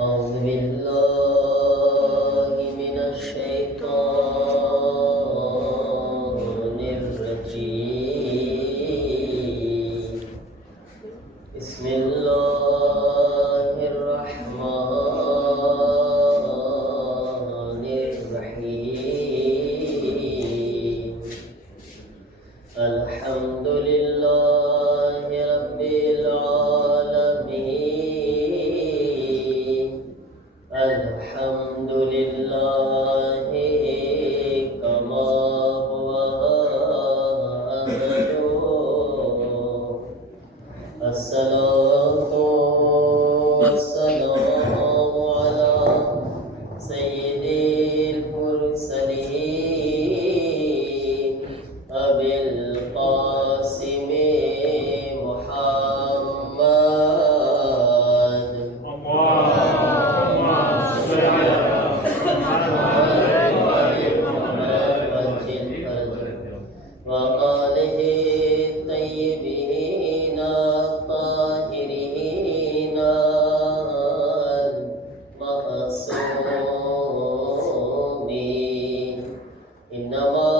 أعوذ بالله من الشيطان الرجيم بسم الله الرحمن الرحيم الحمد لله رب العالمين الحمد لله كما هو أهله الصلاة والسلام على سيد المرسلين أبي القاسم محمد وآله الطيبين الطاهرين المعصومين إنما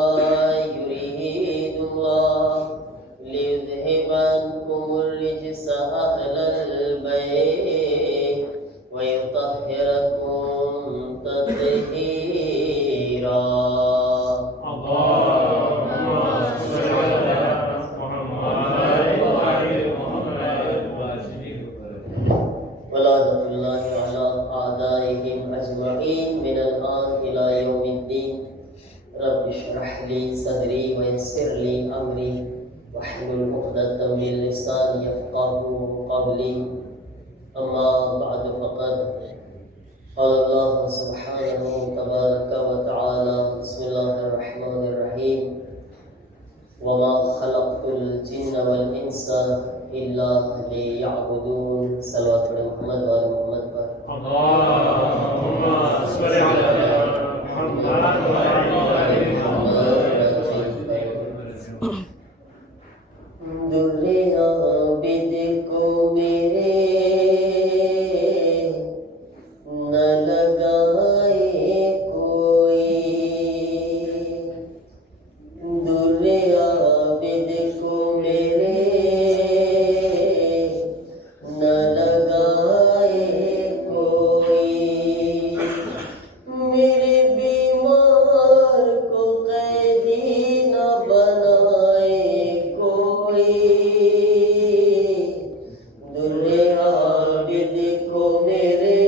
يريد الله ليذهب عنكم الرجس أهل البيت ويطهركم تطهيرا ولعنة الله على أعدائهم أجمعين من الآن إلى يوم الدين رب اشرح لي صدري ويسر لي أمري واحلل عقدة من لساني يفقهوا قولي أما بعد فقد قال الله سبحانه تبارك وتعالى بسم الله الرحمن الرحيم وما خلقت الجن والإنس إلا ليعبدون صلوات محمد وآل محمد اللهم صل على محمد وعلى آل محمد दुनिया बिद को मेरे न लगाए कोई दुनिया बिद को मेरे न लगाए कोई मेरे बीमार को कैदी न बनाए कोई दुनिया बिद को मेरे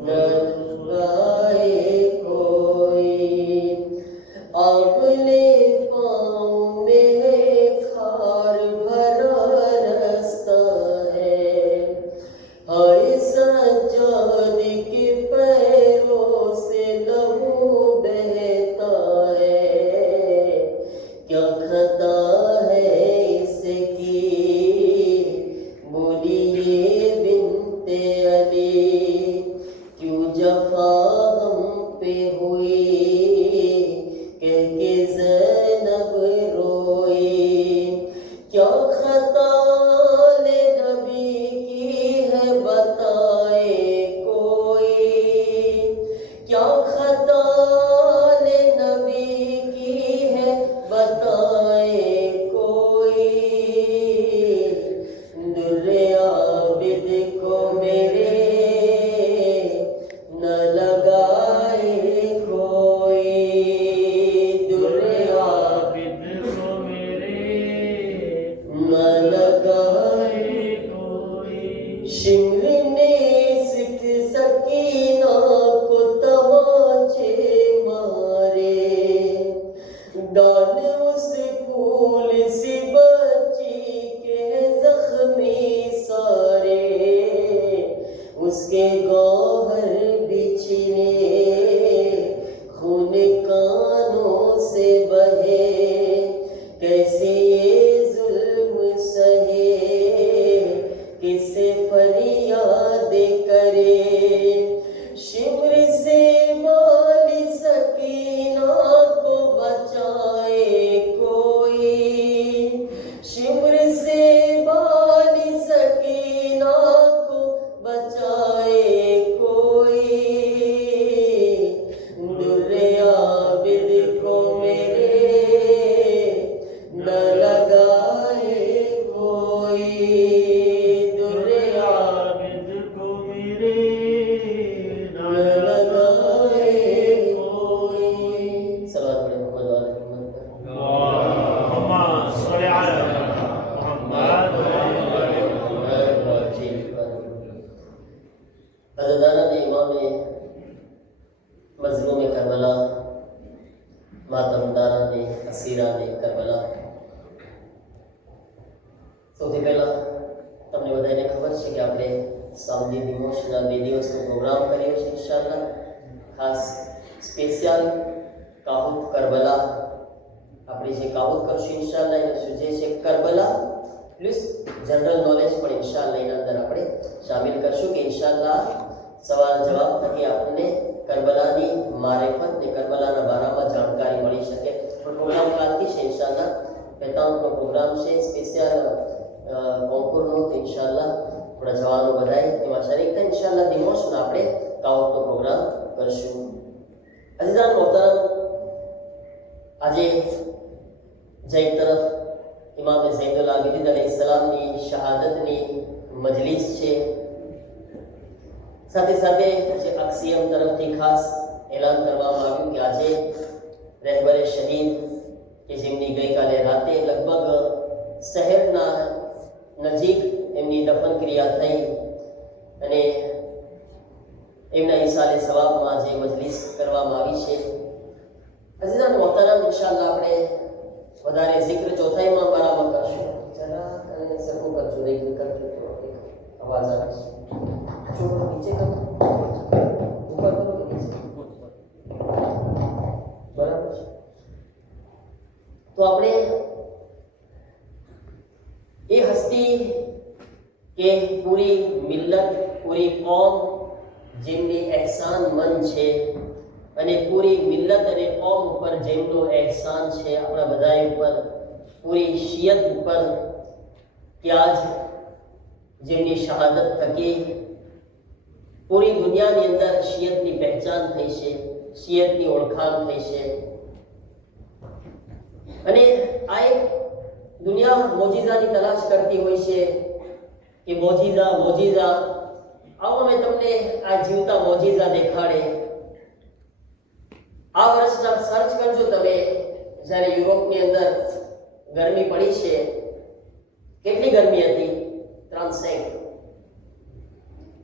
न लगाए कोई अपने पाँव में खार भरा रास्ता है हाय सज्जाद के पैरों से लहू बहता है क्या खता है इसकी बोलिए बिनते अली क्यों जफा हम पे हुई कह के ज़ैनब रोई क्या खता ले नबी की है बताए कोई क्या खता ले नबी की है बताए कोई दुर्या बिद को मेरे न लगाए कोई दुर्या बिद को मेरे न लगाए कोई शिमर ने सिख सकीना को तमाचे मारे डाल उस फूल सी बच्ची के जख्मी सारे उसके गौहर बिछने खून कानों से बहे कैसे ये जुल्म सहे किसे फरियाद करे। शिमर से बाल सकीना को बचाए कोई, शिमर से बाल सकीना को बचाए कोई। दुर्रे आबिद को मेरे न लगाए कोई, दुर्रे आबिद को मेरे न लगाए कोई। सलावत पढ़े मोहम्मद वाले मोहम्मद पर। अल्लाहुम्मा सल्लि अला मुहम्मद व आले अज़दाना ने इमाम मजलूम करबला, मातमदारा ने असीरा ने करबला। સૌથી પહેલા તમને બધાને ખબર છે કે આપણે સામદી દિમોશના 2 દિવસનો પ્રોગ્રામ કર્યો છે ઇન્શાઅલ્લાહ. ખાસ સ્પેશિયલ કાહુત કરબલા, આપણે જે કાહુત કરશું ઇન્શાઅલ્લાહ એનો સૂચે છે કરબલા પ્લસ જનરલ નોલેજ પણ ઇન્શાઅલ્લાહ એના અંદર આપણે શામિલ કરશું કે ઇન્શાઅલ્લાહ સવાલ જવાબ થકી આપણને કરબલાની મારિફત ને કરબલાના બારામાં જાણકારી મળી શકે. પ્રોગ્રામ કાલથી છે ઇન્શાઅલ્લાહ. 45નો પ્રોગ્રામ છે સ્પેશિયલ કોન્કુરનો. તો ઇન્શાઅલ્લાહ આપણા જવાનો બધાય એમાં શરીક થાય. ઇન્શાઅલ્લાહ દિમોશના આપણે કાઉટનો પ્રોગ્રામ કરશું. અઝીઝાન મોહતરમ, આજે જઈ તરફ ઇમામ ઝૈનુલ આબિદીન અલૈહિસ્સલામની શહાદતની મજલિસ છે. સાથે સાથે જે અક્સિયમ તરફથી ખાસ એલાન કરવામાં આવ્યું કે આજે રહેબરે શહીદ કે જેમની ગઈકાલે રાતે લગભગ શહેરના નજીક એમની દફન ક્રિયા થઈ અને એમના ઈસાલે સવાબમાં જે મજલિસ કરવામાં આવી છે. અઝીઝાન મોહતરમ, ઇન્શાઅલ્લાહ આપણે વધારે zikr ચોથાઈમાં બરાબર કરશું. જરા અને સકો કરજો, એક કરજો તો અવાજ આવે છે. छोड़ो नीचे कर, ऊपर करो नीचे, बराबर. तो આપણે એ હસ્તી કે પૂરી મિલ્લત, પૂરી કોમ જેમની એહસાન મન છે અને પૂરી મિલ્લત અને કોમ ઉપર જેમનો એહસાન છે આપણા બધા ઉપર, પૂરી શિયત ઉપર, કે આજ જેમની શહાદત થકી પૂરી દુનિયાની અંદર શિયતની પહેચાન થઈ છે, શિયતની ઓળખાણ થઈ છે. અને આ એક દુનિયા મોજીઝાની તલાશ કરતી હોય છે કે મોજીઝા મોજીઝા. આવો અમે તમને આ જીવતા મોજીઝા દેખાડે. આ વર્ષના સર્ચ કરજો તમે, જ્યારે યુરોપની અંદર ગરમી પડી છે, કેટલી ગરમી હતી?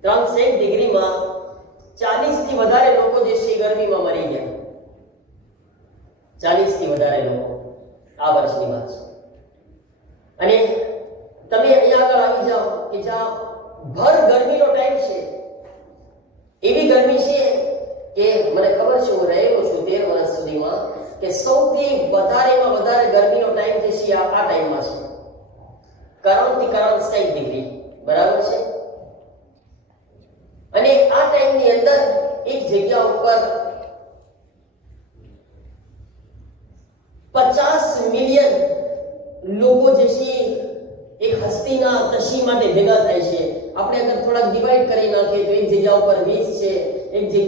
63 ડિગ્રીમાં 40 થી વધારે લોકો જે છે ગરમીમાં મરી ગયા. 40 થી વધારે લોકો આ વર્ષની વાત છે. અને તમે અહીંયા આગળ આવી જાઓ કે જ્યાં ભર ગરમીનો ટાઈમ છે, એવી ગરમી છે કે મને ખબર છે, હું રહેલો છું 13 વર્ષ સુધીમાં, કે સૌથી વધારેમાં વધારે ગરમીનો ટાઈમ જે છે આ ટાઈમમાં છે. 60 ડિગ્રી બરાબર છે. અને આ ટાઈમની અંદર એક જગ્યા ઉપર 50 મિલિયન લોકો જે છે એક હસ્તીના તશી માટે ભેગા થાય છે. આપણે અગર થોડાક ડિવાઈડ કરી નાખીએ તો એક જગ્યા ઉપર 20 છે,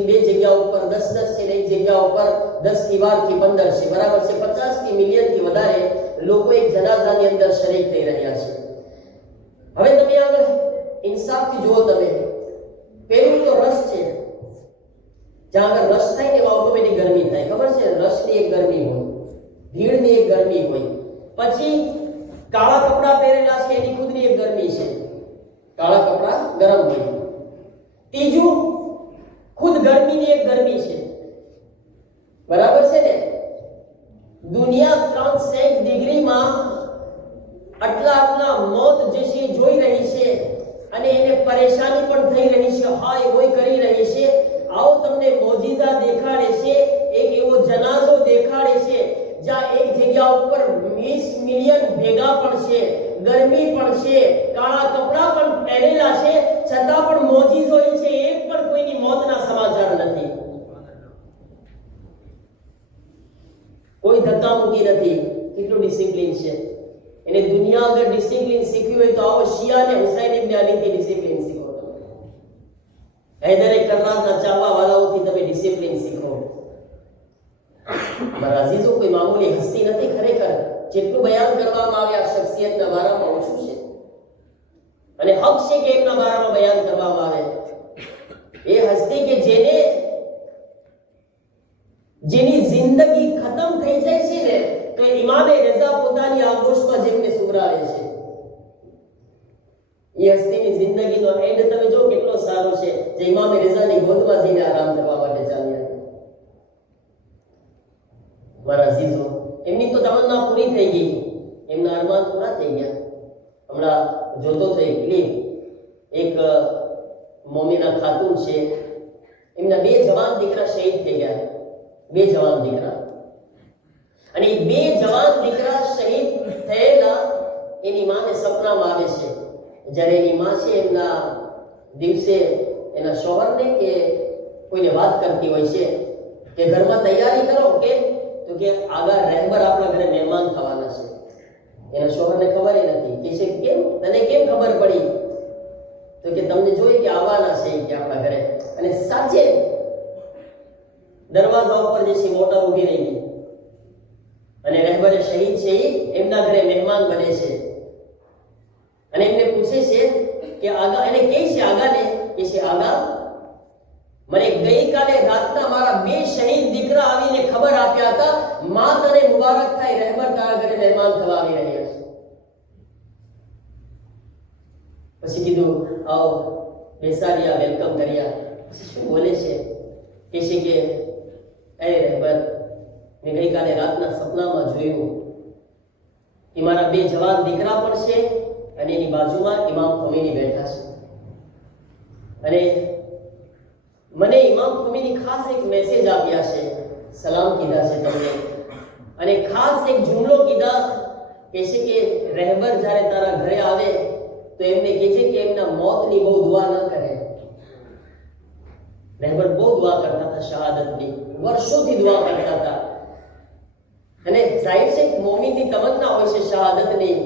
બે જગ્યા ઉપર 10 છે, એક જગ્યા ઉપર 10 થી 12 થી 15 છે, બરાબર છે. 50 મિલિયન થી વધારે લોકો એક જનાઝાની અંદર શરીક થઈ રહ્યા છે. હવે તમે આગળ ઇન્સાફથી જુઓ. તમે પહેલું તો રસ છે, જ્યાં આગળ રસ થાય ને ઓટોમેટિક ગરમી થાય, ખબર છે? રસની એક ગરમી હોય, ભીડની એક ગરમી હોય. પછી કાળા કપડા પહેરેલા છે એની ખુદની એક ગરમી છે, કાળા કપડા ગરમ હોય. ત્રીજું, ખુદ ગરમીની એક ગરમી છે, બરાબર છે ને? દુનિયા 63 ડિગ્રીમાં આટલા મોત જે છે જોઈ રહી છે અને એને પરેશાની પણ થઈ રહી છે, હાય હોય કરી રહી છે. આવો તમને મોજીઝા દેખાડે છે, એક એવો જનાઝો દેખાડે છે જ્યાં એક જગ્યા ઉપર 20 મિલિયન ભેગા પણ છે, ગરમી પણ છે, કાળા કપડા પણ પહેરેલા છે, છતાં પણ મોજીઝો એ છે, એક પણ કોઈની મોતના સમાચાર નથી. કોઈ ધક્કામુક્કી નથી. કેટલું ડિસિપ્લિન છે. એને દુનિયા અગર ડિસિપ્લિન શીખ્યું હોય તો આવો શિયા અને હુસૈન ઇબ્ન અલીથી ડિસિપ્લિન શીખો. હૈદરે કરરારના ચાહવા વાળાઓથી તમે ડિસિપ્લિન શીખો. મારા અઝીઝો, કોઈ મામૂલી હસ્તી નથી. ખરેખર જેટલું બયાન કરવામાં આવે આ શખ્સિયતના બારામાં ઓછું છે, અને હક છે કે એમના બારામાં બયાન કરવામાં આવે. એ હસ્તી કે જેની જિંદગી ખતમ થઈ જાય છે ને, તો ઇમામે રઝા પોતાની આગોશમાં જેમને સુવરાવે છે. એ હસ્તીની જિંદગીનો એન્ડ તમે જો કેટલો સારો છે, જે ઇમામે રઝાની ગોદમાં જઈને આરામ કરવા માટે ચાલ્યા. મારા અઝીઝો, એમની તો તમન્ના પૂરી થઈ ગઈ, એમના અરમાન પૂરા થઈ ગયા. હમણાં જોતો તો એક ક્લિપ, એક મોમિના ખાતુન છે, એમના 2 જવાન દીકરા શહીદ થઈ ગયા. 2 જવાન દીકરા, અને એ 2 જવાન દીકરા શહીદ થયેલા એની માને સપનામાં આવે છે. જ્યારે એની માં છે એમના દિવસે એના શોહરને કે કોઈને વાત કરતી હોય છે કે ઘરમાં તૈયારી કરો, કે તો કે આગળ રહેબર આપણા ઘરે મહેમાન થવાના છે. એના શોહરને ખબર નથી. કે છે કેમ, તને કેમ ખબર પડી? તો કે તમને જોઈએ કે આવવાના છે કે આપણા ઘરે. અને સાચે દરવાજા ઉપર જે છે મોટર ઊભી રહી ગઈ, અને રહેબરે શહીદ છે એમના ઘરે મહેમાન બને છે. અને એમને પૂછે છે કે આગા, એને કહે છે આગાને, કે છે આગા, મને ગઈકાલે રાતના મારા 2 શહીદ દીકરા આવીને ખબર આપ્યા હતા, માં તને મુબારક થાય, રહેબર તારા ઘરે મહેમાન થવા આવી રહ્યા છે. પછી કીધું આવો, બેસાડ્યા, વેલકમ કર્યા. પછી શું બોલે છે? કે છે કે અરે રહેબર, મેં ગઈકાલે રાતના સપનામાં જોયું કે મારા 2 જવાન દીકરા પણ છે, અને એની બાજુમાં ઇમામ ખોમેની બેઠા છે. અને મને ઇમામ ખોમેની ખાસ એક મેસેજ આપ્યા છે, સલામ કીધા છે તમને, અને ખાસ એક જુમલો કીધા, કે છે કે રહેબર જ્યારે તારા ઘરે આવે તો એમને કહે છે કે એમના મોતની બહુ દુઆ ન કરે. રહેબર બહુ દુઆ કરતા હતા શહાદતની, વર્ષોથી દુઆ કરતા હતા. અને જાહિર છે મોમિનની તમન્ના હોય છે શહાદતની.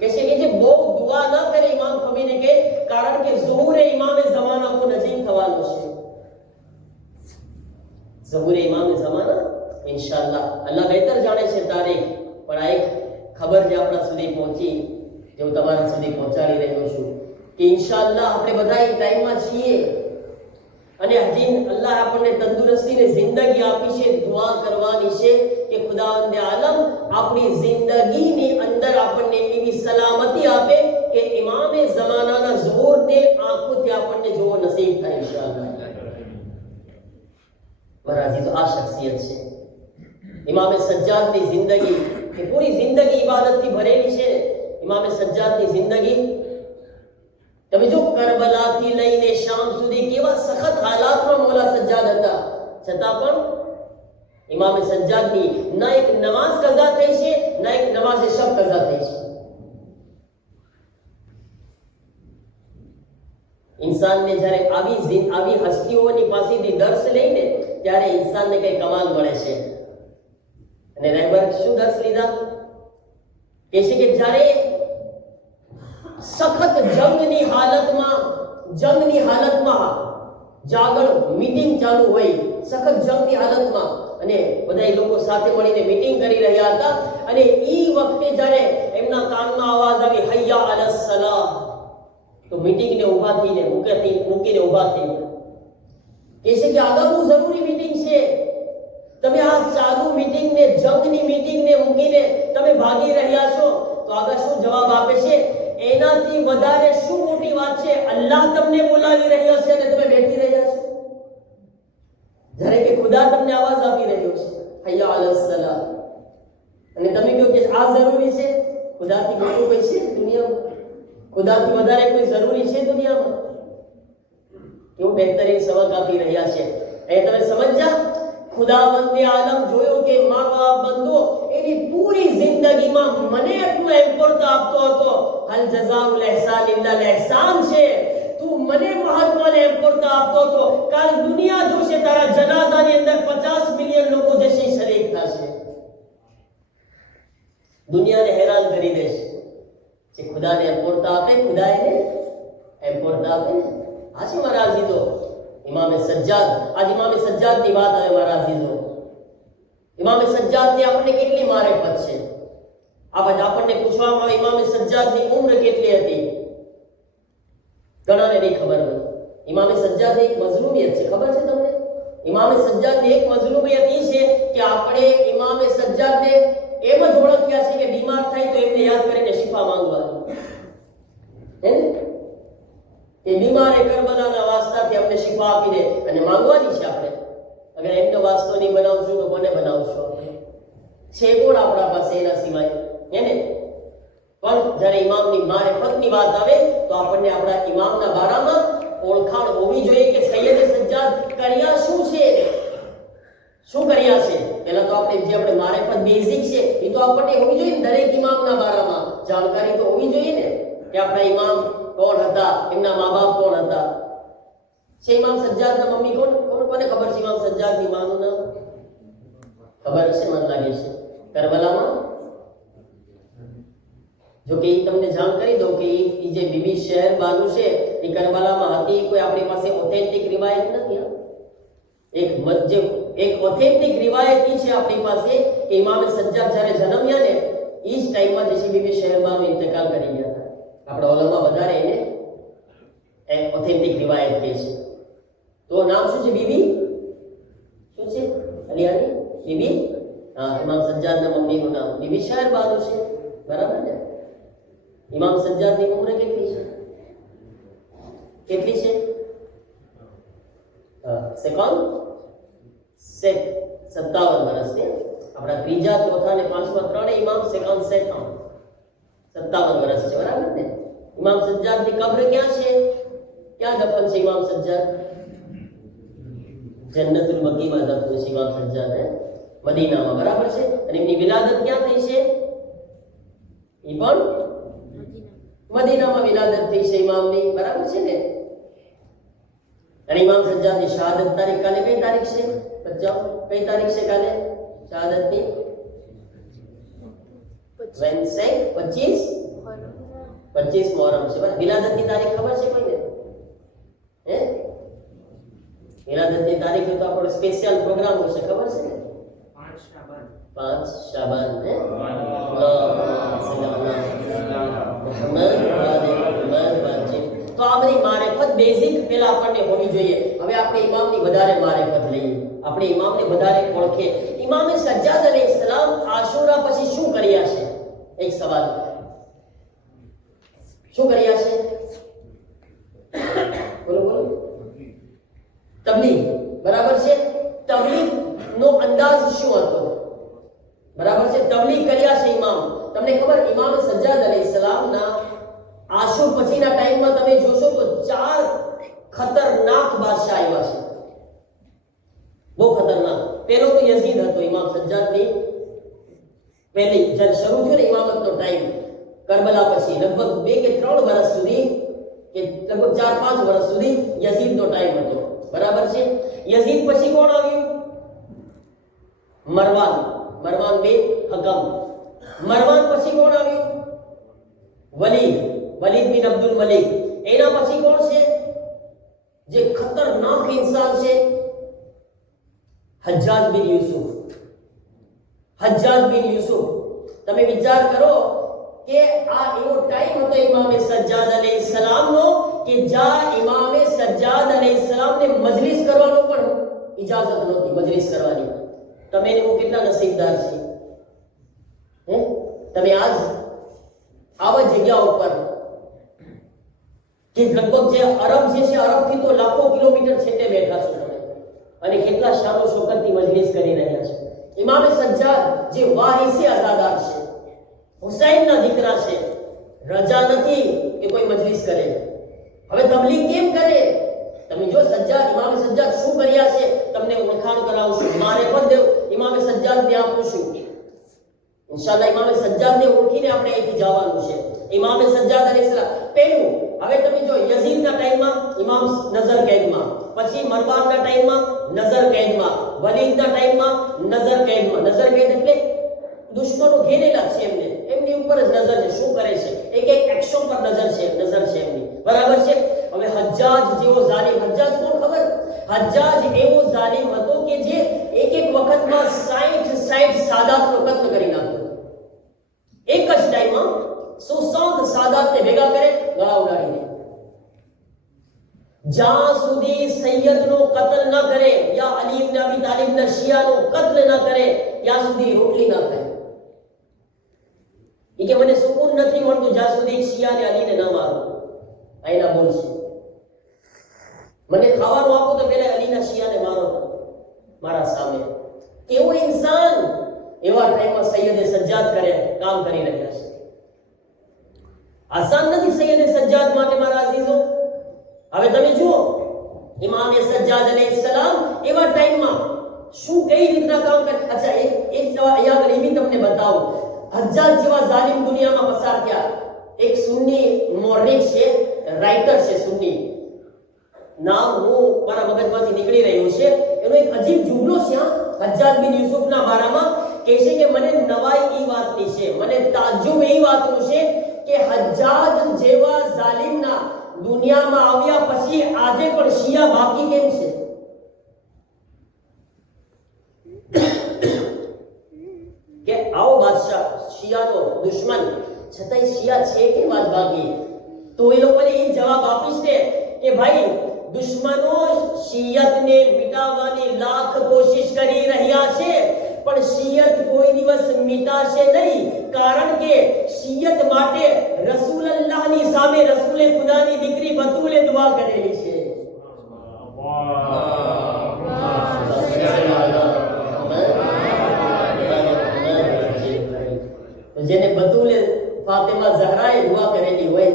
કે છે કે જે બહુ દુઆ ન કરે ઇમામ ખમીને, કે કારણ કે ઝુહૂરે ઇમામે ઝમાના કો નજીક થવાનો છે. ઝુહૂરે ઇમામે ઝમાના ઇન્શાઅલ્લાહ, અલ્લાહ બહેતર જાણે છે તારીખ, પણ આ એક ખબર જે આપણા સુધી પહોંચી, જે હું તમારા સુધી પહોંચાડી રહ્યો છું, કે ઇન્શાઅલ્લાહ આપણે બધા એ ટાઈમમાં છીએ. અને હજી અલ્લાહ આપણને તંદુરસ્તીને જિંદગી આપી છે, દુઆ કરવાની છે કે ખુદાવંદે આલમ આપણી જિંદગીની અંદર આપણને એવી સલામતી આપે કે ઇમામે ઝમાનાના ઝુહૂરને આંખોથી આપણને જોવો નસીબ થાય ઇન્શાઅલ્લાહ. મહારાજી તો આ શખ્સિયત છે. ઇમામે સજ્જાદની જિંદગી, કે પૂરી જિંદગી ઇબાદતથી ભરેલી છે. ઇમામે સજ્જાદની જિંદગી તમે જો કરબલાથી લઈને શામ સુધી કેવા સખત હાલાતમાં મોલા સજ્જાદ હતા, છતાં પણ ઇમામે સજ્જાદની ના એક નમાઝ કઝા થઈ છે, ના એક નમાઝ શબ કઝા થઈ છે. ઇન્સાનને જ્યારે આવી હસ્તીઓની પાસેથી દર્શ લઈને ત્યારે ઇન્સાનને કઈ કમાલ મળે છે. અને રહેબર શું દર્શ લીધા? કે છે કે જ્યારે સખત જંગની હાલતમાં જાગળ મીટિંગ ચાલુ હોય, સખત જંગની હાલતમાં, અને બધા લોકો સાથે મળીને મીટિંગ કરી રહ્યા હતા, અને ઈ વખતે જ્યારે એમના કાનમાં અવાજ આવી હૈયા અલસ સલાહ, તો મીટિંગને ઊભા થઈને મૂકીને ઊભા થઈને કહે છે કે આગળ બહુ જરૂરી મીટિંગ છે, તમે આ ચાલુ મીટિંગને, જંગની મીટિંગને મૂકીને તમે ભાગી રહ્યા છો. તો આગળ શું જવાબ આપે છે? એનાથી વધારે શું મોટી વાત છે? અલ્લાહ તમને બોલાવી રહ્યો છે અને તમે બેઠી રહ્યા છો. જ્યારે કે ખુદા તમને આવાજ આપી રહ્યો છે હૈયા અલસ સલાહ, અને તમે કહો કે આ જરૂરી છે? ખુદાથી મોટું કોઈ છે દુનિયામાં? ખુદાથી વધારે કોઈ જરૂરી છે દુનિયામાં? કેવું બહેતરીન સબક આપી રહ્યા છે. એ તમે સમજ્યા? ખુદાવંદે આલમ જોયો કે મા બાપ બંધો એની પૂરી જિંદગીમાં મને એટલું એમ્પોર્ટ આપતો હતો. હલ જઝાઉલ ઇહસાન ઇલ્લા ઇહસાન છે. તું મને મહત્વને એમ્પોર્ટ આપતો હતો. કાલ દુનિયા જોશે તારા જનાઝાની અંદર 50 મિલિયન લોકો જશે, શરીક થશે, દુનિયાને હેરાન કરી દેશે. જે ખુદાને એમ્પોર્ટ આપે, ખુદા એને એમ્પોર્ટ આપે. આજે મારા અઝીઝો, ઇમામે સજ્જાદ, આજ ઇમામે સજ્જાદની વાત આવે મારા અઝીઝો. ઇમામે સજ્જાદની આપણને કેટલી મારિફત છે. આ બધા આપણને પૂછવામાં આવે ઇમામે સજ્જાદની ઉંમર કેટલી હતી, ઘણાને નહીં ખબર હોય. ઇમામે સજ્જાદની એક મઝલુમિયત છે, ખબર છે તમને? ઇમામે સજ્જાદની એક મઝલુમિયત એ છે કે આપણે ઇમામે સજ્જાદને એમ જ ઓળખ્યા છે કે બીમાર થાય તો એમને યાદ કરીને શિફા માંગવાની. હે ને? એ બીમાર એ કરબલાના વાસ્તાથી આપણે શિફા આપી દે અને માંગવાની છે આપણે. અગર એમનો વાસ્તો નહીં બનાવશું તો કોને બનાવશું આપણે? છે કોણ આપણા પાસે એના સિવાય? હે ને? પણ જ્યારે ઇમામની મારિફતની વાત આવે તો આપણને આપણા ઇમામના બારામાં ઓળખાણ હોવી જોઈએ કે સૈયદે સજ્જાદ કર્યા શું છે, શું કર્યા છે. પહેલા તો આપણે જે આપણે મારિફત બેઝિક છે એ તો આપણને હોવી જોઈએ ને. દરેક ઇમામના બારામાં જાણકારી તો હોવી જોઈએ ને કે આપણા ઇમામ કોણ હતા, એમના મા બાપ કોણ હતા. છે ઇમામ સજ્જાદના મમ્મી કોણ? કોને ખબર છે ઇમામ સજ્જાદની માનું નામ? ખબર છે, મને લાગે છે કરબલામાં. જો કે તમને જાણ કરી દઉં કે એ જે બીબી શહેર બાનુ છે એ કરબલામાં હતી. કોઈ આપણી પાસે ઓથેન્ટિક રિવાયત નથી. એક ઓથેન્ટિક રિવાયત છે આપણી પાસે કે ઇમામે સજ્જાદ જ્યારે જન્મ્યા ને એ જ ટાઈમમાં જે છે બીબી શહેર બાનુ ઇન્તકાલ કરી ગયા હતા. આપણા ઓલામાં વધારે એને ઓથેન્ટિક રિવાયત કહે છે. તો નામ શું છે? બીબી શું છે? અલિયાની બીબી. હા, ઇમામ સજ્જાદના મમ્મીનું નામ બીબી શહેર બાનુ છે, બરાબર ને? ઇમામ સજ્જાદની ઉંમર કેટલી છે? કેટલી છે? સેકન્ડ 57 વર્ષ છે. આપણા ત્રીજા, ચોથા ને પાંચમા ત્રણે ઇમામ સેકન્ડ 57 વર્ષ છે, બરાબર ને? ઇમામ સજ્જાદની કબ્ર ક્યાં છે? ક્યાં દફન છે ઇમામ સજ્જાદ? જન્નતુલ બકીમાં દફન છે ઇમામ સજ્જાદ, મદીનામાં, બરાબર છે? અને એમની વિલાદત ક્યાં થઈ છે? એ પણ મદીનામાં વિલાદત થઈ છે ઇમામની, બરાબર છે ને? અને ઇમામ સજ્જાદની શહાદત તારીખ કાલે કઈ તારીખ છે? બચાવો, કઈ તારીખ છે કાલે શહાદતની? વેનસડે 25 મુહર્રમ છે. વિલાદતની તારીખ ખબર છે કોઈને? હે? વિલાદતની તારીખ તો આપણો સ્પેશિયલ પ્રોગ્રામ હશે, ખબર છે ને? 5 શાબાન હે? તો આ બધી મારિફત બેઝિક પેલા આપણને હોવી જોઈએ. હવે આપણે ઇમામની વધારે મારિફત લઈએ, આપણે ઇમામને વધારે ઓળખે. ઇમામે સજ્જાદ અલૈહિસ્સલામ આશુરા પછી શું કર્યા છે? એક સવાલ, શું કર્યા છે? બોલો બોલો. તબલીગ, બરાબર છે? તબલીગ નો અંદાજ શું હતો? બરાબર છે? તબલીગ કર્યા છે ઇમામ. તમને ખબર ઇમામ સજ્જાદ અલૈહિસ્સલામના આશુર પછીના ટાઈમમાં તમે જોશો તો 4 ખતરનાક બાદશાહ આવ્યા છે, બહુ ખતરનાક. પહેલો તો યઝીદ હતો ઇમામ સજ્જાદની પહેલી જ્યારે શરૂ થયો ને ઇમામતનો ટાઈમ કરબલા પછી લગભગ 2 કે 3 વર્ષ સુધી કે લગભગ 4-5 વર્ષ સુધી યઝીદનો ટાઈમ હતો, બરાબર છે? યઝીદ પછી કોણ આવ્યું? મરવાન બિન હકમ. મરવાન પછી કોણ આવ્યું? વલીદ બિન અબ્દુલ મલિક. એના પછી કોણ છે જે ખતરનાક ઇન્સાન છે? હજ્જાજ બિન યુસુફ. તમે વિચાર કરો કે આ એવો ટાઈમ હતો ઇમામે સજ્જાદ અલૈહિસ્સલામનો કે જ્યાં ઇમામે સજ્જાદ અલૈહિસ્સલામને મજલિસ કરવાનો પણ ઇજાઝત નહોતી, મજલિસ કરવાની. તમે હું કેટલા નસીબદાર છે. હે? તમે આજ આવા જગ્યા ઉપર કે લગભગ જે અરબ જે છે, અરબથી તો લાખો કિલોમીટર છેટે બેઠા છો તમે અને કેટલા શાનો શોકતથી મજલિસ કરી રહ્યા છે. ઇમામે સજ્જાદ જે વારિસે અઝાદાર છે, હુસૈનના દીકરા છે, રજા નથી કે કોઈ મજલિસ કરે. હવે તબલીગ કેમ કરે? તમે જો સજ્જાદ ઇમામે સજ્જાદ શું કર્યા છે તમને ઓળખાણ કરાવશું, મારે પણ દેવ ઇમામે સજ્જાદને આપું છું ઇન્શાઅલ્લાહ. ઇમામે સજ્જાદને ઓળખીને આપણે અહીંથી જવાનું છે. ઇમામે સજ્જાદ અલૈહિસ્સલામ પહેલું, હવે તમે જો યઝીદના ટાઈમમાં ઇમામ નજર કેદમાં, પછી મરવાનના ટાઈમમાં નજર કેદમાં, વલીદના ટાઈમમાં નજર કેદમાં. નજર કેદ એટલે દુશ્મનો ઘેરેલા છે એમને, એમની ઉપર જ નજર છે, શું કરે છે એક એક એક્શન પર નજર છે એમની, બરાબર છે. હવે હજ્જાજ જેવો જાલિમ, હજ્જાજ કોણ ખબર? હજ્જાજ એવો જાલિમ હતો કે જે એક એક વખતમાં 60 સાદાતનો કત્લ કરી નાખ્યો. એક જ ટાઈમમાં 160 સાદાતને ભેગા કરે, ગળા ઉડાડીને. જ્યાં સુધી સૈયદનો કત્લ ન કરે યા અલી ઇબ્ન અબી તાલિબના શિયાનો કત્લ ન કરે ત્યાં સુધી રોટલી ન ખાય. એ કે મને સુકૂન નથી મળતું જ્યાં સુધી શિયાને અલીને ન મારું. આયના બોલ છે, મને ખાવાનું આપો તો પહેલા અલીના શિયાને મારો મારા સામે. કેવો ઇન્સાન! એવા ટાઈમમાં સૈયદે સજ્જાદ કરે કામ કરી રહ્યા છે. આસાન નથી સૈયદે સજ્જાદ માટે મારા અઝીઝો. હવે તમે જુઓ ઇમામે સજ્જાદ અલૈહિસ્સલામ એવા ટાઈમમાં શું કઈ રીતના કામ કરે. અચ્છા એક સવાલ અહીંયા આગળ એ બી તમને બતાવું. હજ્જાજ જેવા જાલિમ દુનિયામાં પસાર થયા. એક સુન્ની મોર્નિક છે, રાઇટર છે સુન્ની, નામ હું મારા મગજમાંથી નીકળી રહ્યું છે. એનો એક અજીબ જુમલો છે હજ્જાજ બિન યુસુફના બારામાં, કહે છે કે મને નવાઈ એ વાતની છે, મને તાજ્જુબ એ વાતનું છે કે હજ્જાજ જેવા જાલિમના દુનિયામાં આવ્યા પછી આજે પણ શિયા બાકી કેમ છે? કે આવો બાદશાહ શિયાનો દુશ્મન છતાંય શિયા છે કે વાત બાકી? તો એ લોકોને એ જવાબ આપીશ ને કે ભાઈ દુશ્મનો શિયતને મિટાવવાની લાખ કોશિશ કરી રહ્યા છે પણ શિયત કોઈ દિવસ મિટાશે નહીં, કારણ કે શિયત માટે રસૂલુલ્લાહની સામે રસૂલે ખુદાની દીકરી બતુલે દુઆ કરેલી છે. જેને બતુલે ફાતિમા ઝહરાએ દુઆ કરેલી હોય,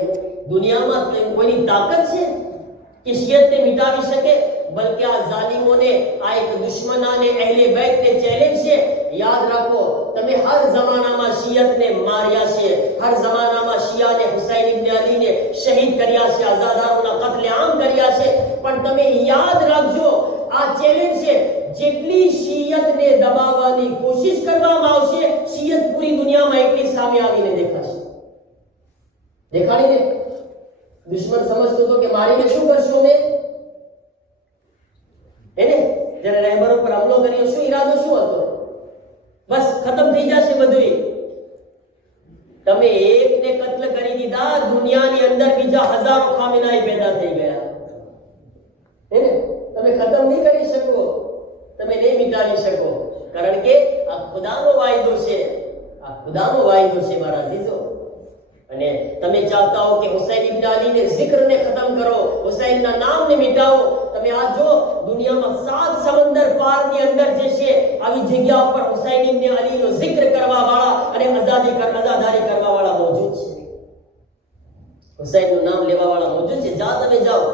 દુનિયામાં કોઈની તાકાત છે કે શિયતને મિટાવી શકે? બલકે આ જાલિમોને આ એક દુશ્મનાને અહેલે બેતને ચેલેન્જ છે. યાદ રાખો, તમે હર જમાનામાં શિયતને માર્યા છે, હર જમાનામાં શિયાને હુસૈન ઇબ્ન અલીને શહીદ કર્યા છે, આઝાદારોના કત્લેઆમ કર્યા છે, પણ તમે યાદ રાખજો આ ચેલેન્જ છે. જેટલી શિયતને દબાવવાની કોશિશ કરવામાં આવશે, શિયત પૂરી દુનિયામાં એટલી સામે આવીને દેખાશે. દેખાડીને દુશ્મન સમજતો હતો કે મારીને શું કરશો મેં એને, જ્યારે રહેબરો પર હુમલો કર્યો શું ઈરાદો શું હતો? બસ ખતમ થઈ જશે બધું. તમે એકને કત્લ કરી દીધા, દુનિયાની અંદર બીજા હજારો ખામિનાઈ પેદા થઈ ગયા. એને તમે ખતમ નહીં કરી શકો, તમે નહીં મિટાવી શકો, કારણ કે આ ખુદાનો વાયદો છે, આ ખુદાનો વાયદો છે મારા અઝીઝો. અને તમે ચાહતા હો કે હુસૈન ઇબ્ન અલીને જિક્રને ખતમ કરો, હુસૈનના નામને મિટાવો. તમે આ જો દુનિયામાં 7 સમંદર પારની અંદર જે છે આવી જગ્યા પર હુસૈન ઇબ્ન અલીનો જિક્ર કરવા વાળા અને આઝાદારી કરવા વાળા મોજૂદ છે, હુસૈનનું નામ લેવા વાળા મોજૂદ છે. જા તમે જાઓ,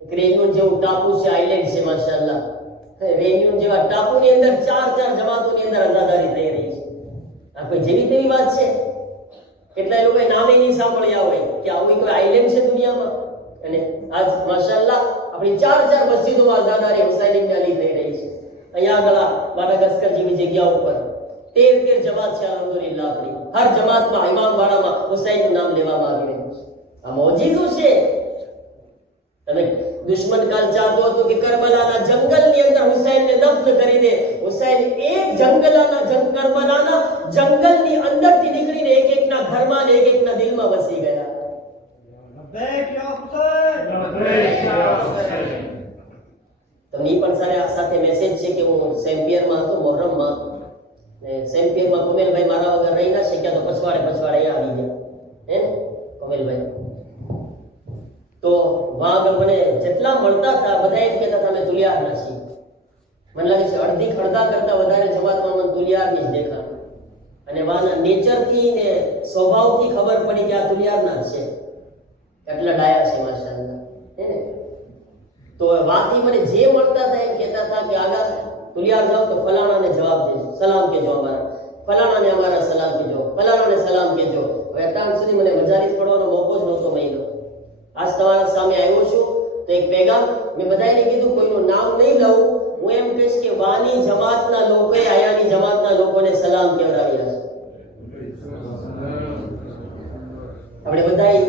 રેન્યુન જેવું ટાપુ છે, આઇલેન્ડ છે માશાઅલ્લાહ. રેન્યુન જેવા ટાપુની અંદર 4 જમાતોની અંદર આઝાદારી થઈ રહી છે. આ કોઈ જેવી તેવી વાત છે? કેટલાય લોકોએ નામે નહીં સાંભળ્યા હોય કે આવું કોઈ આઇલેન્ડ છે દુનિયામાં. અને આજ માશાઅલ્લાહ આપણી 4 મસ્જિદોમાં આઝાદારી હુસૈન ઇબ્ન અલી થઈ રહી છે. અહીંયા આગળ માડાગાસ્કર જેવી જગ્યાઓ પર 13 જમાત છે અલ્હમ્દુલિલ્લાહ. આપણી હર જમાતમાં ઇમામ વાળામાં હુસૈનનું નામ લેવામાં આવી રહ્યું છે. આ મોજીઝો છે. તમે દુશ્મન કાલ ચાહતો હતો કે કરબલાના જંગલની અંદર હુસૈનને દફન કરી દે. હુસૈન એક કરબલાના જંગલની અંદરથી નીકળીને એક એકના ઘરમાં ને એક એકના દિલમાં વસી ગયા. તમને પણ સાથે મેસેજ છે કે હું સેમ્પિયરમાં હતો મોહરમમાં, ને સેમ્પિયરમાં કોમેલભાઈ મારા વગર રહી ના શક્યા, તો પછવાડે અહીંયા આવી ગયા. હે કોમેલભાઈ, તો વાંગ મને જેટલા મળતા હતા બધા એમ કહેતા હતા અમે તુલિયારના છીએ. મને લાગે છે અડધી ખડદા કરતા વધારે જમાતમાં મને તુલિયારની જ દેખા. અને વાના નેચરથી ને સ્વભાવથી ખબર પડી કે આ તુલિયારના જ છે. એટલા ડાયા છે માશાઅલ્લાહ. હે ને વાતથી મને જે મળતા હતા એમ કહેતા હતા કે આગળ તુલિયાર જાઓ તો ફલાણાને જવાબ દેજો, સલામ કહેજો, અમારા ફલાણાને અમારા સલામ કહેજો, ફલાણાને સલામ કહેજો. હવે અત્યાર સુધી મને મજારીસ પડવાનો મોકો જ નહોતો મળ્યો. આજ તમારા સામે આવ્યો છું તો એક પેગામ મેં બધાને કીધું, કોઈનું નામ નહીં લઉં, હું એમ કહીશ કે વાની જમાતના લોકોએ આયાની જમાતના લોકોને સલામ કહેવડાવ્યા. આપણે બધાય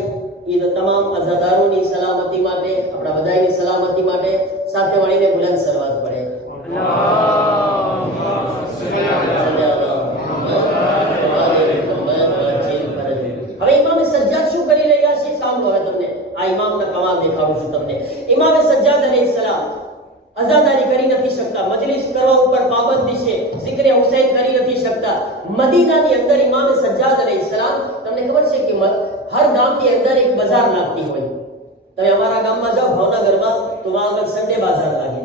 ઈદ તમામ અઝાદારોની સલામતી માટે, આપણા બધાની સલામતી માટે સાથે મળીને બુલંદ શરૂઆત પડે. હવે ઇમામે સજ્જાદ શું કરી રહ્યા છે સાંભળો. હવે તમને આ ઇમામના કમાલ દેખાડું છું તમને. ઇમામે સજ્જાદ અલૈહિસ્સલામ અઝાદારી કરી નથી શકતા, મજલિસ કરવા ઉપર પાબંદી છે, zikr હુસૈન કરી નથી શકતા. મદીનાની અંદર ઇમામે સજ્જાદ અલૈહિસ્સલામ, તમને ખબર છે કે હર ગામની અંદર એક બજાર લાગતી હોય. તમે અમારા ગામમાં જાઓ ભાવનગરમાં તો વહાં આગળ સન્ડે બાજાર લાગે,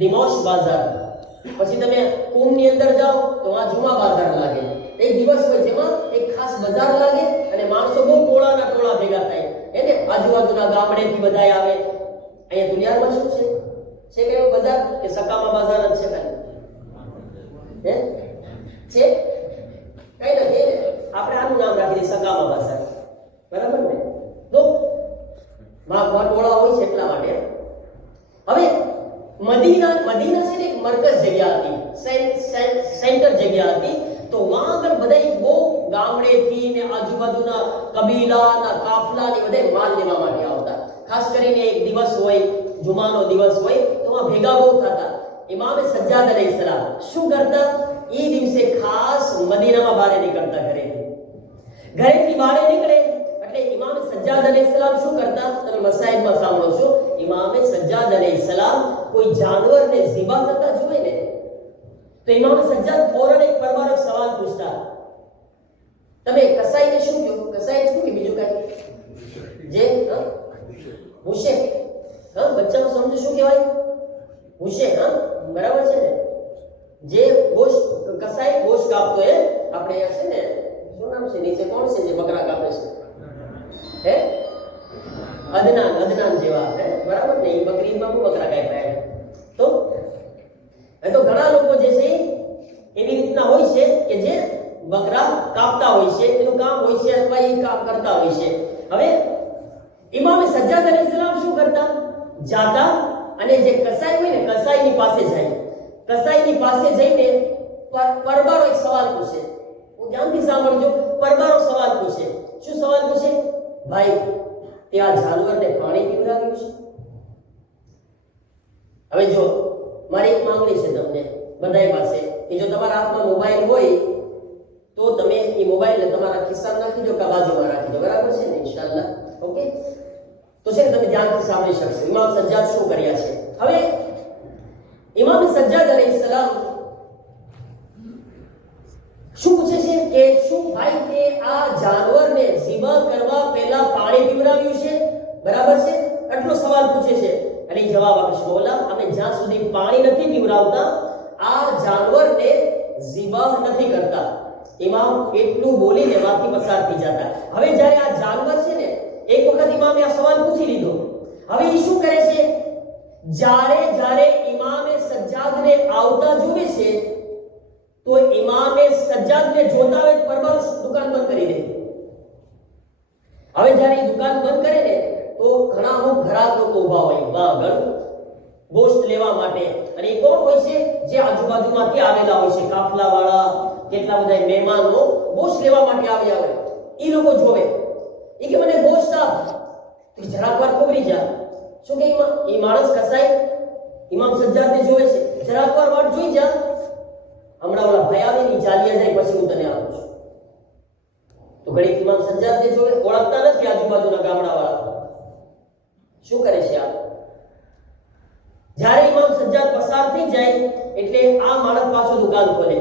દિમોશ બાજાર. પછી તમે કુમની અંદર જાઓ તો વહાં જુમા બાજાર લાગે. એક દિવસ હોય જેમાં એક ખાસ બજાર લાગે અને માણસો બહુ ટોળાના ટોળા ભેગા થાય. એને આજુબાજુના ગામડેથી બધાય આવે. અહીંયા દુનિયામાં શું છે? છે કે એવું બજાર કે સકામા બાજાર જ છે ખાલી? હે છે? કઈ નથી. આપણે આનું નામ રાખી દઈએ સકામા બાજાર, બરાબર ને? તો માં ટોળા હોય છે એટલા માટે. હવે મદીના છે ને એક મરકઝ જગ્યા હતી, સેન્ટર જગ્યા હતી. તો વહાં આગળ બધા બહુ ગામડેથી ને આજુબાજુના કબીલાના કાફલાની બધા માલ લેવા માટે આવતા. ખાસ કરીને એક દિવસ હોય, જુમાનો દિવસ હોય તો વહાં ભેગા બહુ થતા. ઇમામે સજ્જાદ અલૈહિસ્સલામ શું કરતા? એ દિવસે ખાસ મદીનામાં બહાર નીકળતા. ઘરેથી બહાર નીકળે એટલે ઇમામે સજ્જાદ અલૈહિસ્સલામ શું કરતા? તમે મસાઈલમાં સાંભળો છો, ઇમામે સજ્જાદ અલૈહિસ્સલામ કોઈ જાનવરને ઝિબા થતા જોવે ને તો ઇમામે સજ્જાદ ફૌરન એક પરમારક સવાલ પૂછતા. તમે કસાઈને શું કહો? કસાઈ શું કે બીજું કઈ જે હુશે? બચ્ચાઓ સમજો શું કહેવાય? હુશે. બરાબર છે ને? જે ગોશ્ત કસાઈ ગોશ્ત કાપતો એ આપણે અહીંયા છે ને, શું નામ છે નીચે કોણ છે જે બકરા કાપે છે? હે અદનાન જેવા. હે બરાબર ને? એ બકરીદમાં બહુ બકરા કાપ્યા. તો ઘણા લોકો જે છે એવી રીતના હોય છે કે જે બકરા કાપતા હોય છે, એનું કામ હોય છે અથવા એ કામ કરતા હોય છે. હવે ઇમામે સજ્જાદ અલૈહિસ્સલામ શું કરતા? જાતા અને જે કસાઈ હોય ને કસાઈની પાસે જાય. કસાઈની પાસે જઈને પરબારો એક સવાલ પૂછે. ધ્યાનથી સાંભળજો. પરબારો સવાલ પૂછે. શું સવાલ પૂછે? ભાઈ, ત્યાં જાનવરને પાણી પીવડાવ્યું છે? હવે જો મારી એક માંગણી છે તમને બધાય પાસે કે જો તમારા હાથમાં મોબાઈલ હોય તો તમે એ મોબાઈલને તમારા ખિસ્સામાં નાખી દો કે બાજુમાં રાખી દો. બરાબર છે ને? ઇન્શાઅલ્લાહ. ઓકે, તો છે ને તમે ધ્યાનથી સાંભળી શકશો ઇમામ સજ્જાદ શું કર્યા છે. હવે ઇમામ સજ્જાદ અલૈહિસ્સલામ શું પૂછે છે કે શું ભાઈ તે આ જાનવરને ઝિબા કરવા પહેલા પાણી પીવડાવ્યું છે? બરાબર છે? આટલો સવાલ પૂછે છે. અને જવાબ આપે છે, મોલા અમે જ્યાં સુધી પાણી નથી પીવડાવતા આ જાનવરને ઝિબા નથી કરતા. ઇમામ એટલું બોલીને વાતથી પસાર થઈ જતા. હવે જ્યારે આ જાનવર છે ને, એક વખત ઇમામે આ સવાલ પૂછી લીધો. હવે એ શું કરે છે? જ્યારે ઇમામે સજ્જાદને આવતા જોવે છે તો ઇમામે સજ્જાદને જોતા હોય પરબારો દુકાન બંધ કરી દે. હવે જ્યારે દુકાન બંધ કરે ને તો ઘણા અમુક ઘરાક લોકો ઊભા હોય આગળ ગોશ્ત લેવા માટે. અને એ કોણ હોય છે? જે આજુબાજુમાંથી આવેલા હોય છે, કાફલાવાળા, કેટલા બધા મહેમાનો ગોશ્ત લેવા માટે આવ્યા હોય. એ લોકો જોવે, એ કે મને ગોશ્ત આપ. તો જરાક વાર ખબરી જા. શું કે એ માણસ કસાઈ ઇમામ સજ્જાદને જોવે છે. જરાક વાર વાટ જોઈ જા, હમણાં ઓલા ભાઈ આવે ને ચાલ્યા જાય પછી હું તને આપું છું. તો ઘડીક ઇમામ સજ્જાદને જોવે, ઓળખતા નથી આજુબાજુના ગામડાવાળા. શું કરે છે આ? જ્યારે ઇમામ સજ્જાદ પસાર થઈ જાય એટલે આ માણસ પાછો દુકાન ખોલે.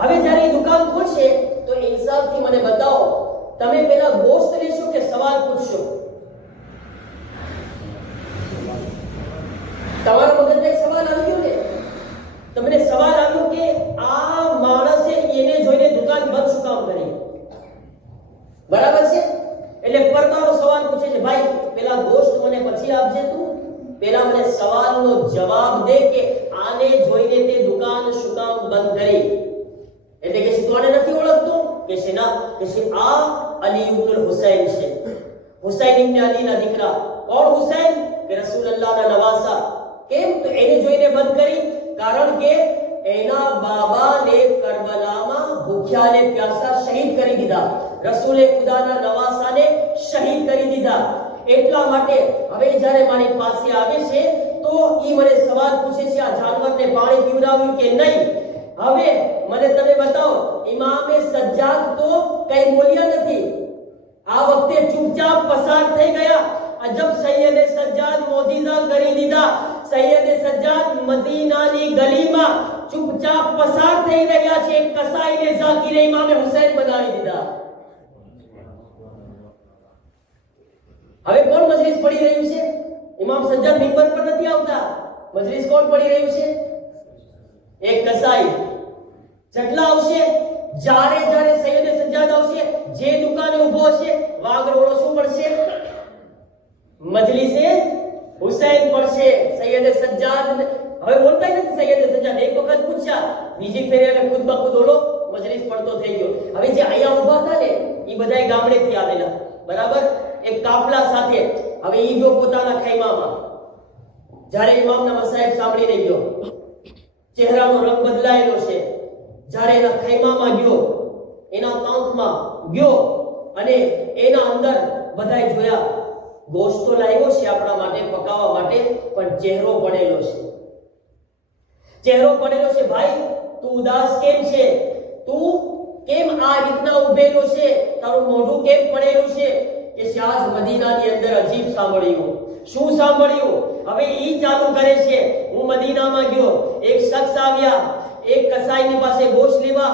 હવે જ્યારે એ દુકાન ખોલશે તો ઇન્સાફથી મને બતાવો, તમે પેલા ગોશ્ત લેશો કે સવાલ પૂછશો? તમારા મગજમાં એક સવાલ આવી ગયો ને? તમને સવાલ આવ્યો કે આ માણસે એને જોઈને દુકાન બંધ શું કામ કરી? બરાબર છે? એટલે પરબારો સવાલ પૂછે છે, ભાઈ પેલા ગોશ્ત મને પછી આપજે તું. પેલા મને સવાલનો જવાબ દે કે આને જોઈને તે દુકાન શું કામ બંધ કરી? એટલે કે તું આને નથી ઓળખતો? કે છે ના, કે છે આ અલી ઇબ્ન હુસૈન છે, હુસૈન ઇબ્ન અલીના દીકરા. કોણ હુસૈન? કે રસૂલુલ્લાહના નવાસા. કેમ? તો એને જોઈને બંધ કરી કારણ કે એના બાબાને કરબલામાં ભૂખ્યા અને પ્યાસા શહીદ કરી દીધા, રસૂલે ખુદાના નવાસાને શહીદ કરી દીધા. એટલા માટે હવે જ્યારે મારી પાસે આવે છે તો ઈ મને સવાલ પૂછે છે આ જાનવરને પાણી પીવડાવ્યું કે નહીં. હવે મને તમે બતાવો, ઇમામે સજ્જાદ તો કઈ બોલ્યા નથી, આ વખતે ચૂપચાપ પસાર થઈ ગયા. અજબ, સૈયદે સજ્જાદ મોજીઝા કરી દીધા. સૈયદે સજ્જાદ મદીનાની ગલીમાં ચૂપચાપ પસાર થઈ રહ્યા છે. કસાઈને ઝાકીરે ઇમામે હુસૈન બનાવી દીધા. હવે કોણ મજલિસ પડી રહ્યું છે? ઇમામ સજ્જાદ મિંબર પર નથી આવતા. મજલિસ કોણ પડી રહ્યું છે? એક કસાઈ. જેટલા આવશે, જ્યારે જ્યારે સૈયદે સજ્જાદ આવશે, જે દુકાને ઊભો છે, વાગરોળો શું પડશે? મજલિસે હુસૈન પડશે. સૈયદે સજ્જાદ હવે બોલતા નથી. સૈયદે સજ્જાદ એક વખત પૂછ્યા, બીજી ફેરે અને ખુદ બખુદ ઓલો મજલિસ પડતો થઈ ગયો. હવે જે અહીંયા ઊભા હતા ને એ બધાય ગામડેથી આવેલા, બરાબર, એક કાફલા સાથે. હવે ઈ જો પોતાના ખૈમામાં, જ્યારે ઇમામના મસાયબ સાંભળીને ગયો, ચહેરાનો રંગ બદલાયેલો છે. જ્યારે એના ખૈમામાં ગયો, એના તાંતમાં ગયો અને એના અંદર બધાય જોયા, ગોશ્ત તો લાવ્યો છે આપણા માટે પકાવવા માટે, પણ ચહેરો પડેલો છે. ચહેરો પડેલો છે. ભાઈ, તું ઉદાસ કેમ છે? તું કેમ આ રીતના ઉભેલો છે? તારું મોઢું કેમ પડેલું છે? કે શાહ મદીનાની અંદર અજીબ સાંભળ્યું. શું સાંભળ્યું? હવે ઈ ચાલુ કરે છે. હું મદીનામાં ગયો, એક શખ્સ આવ્યા, એક કસાઈની પાસે ગોશ્ત લેવા,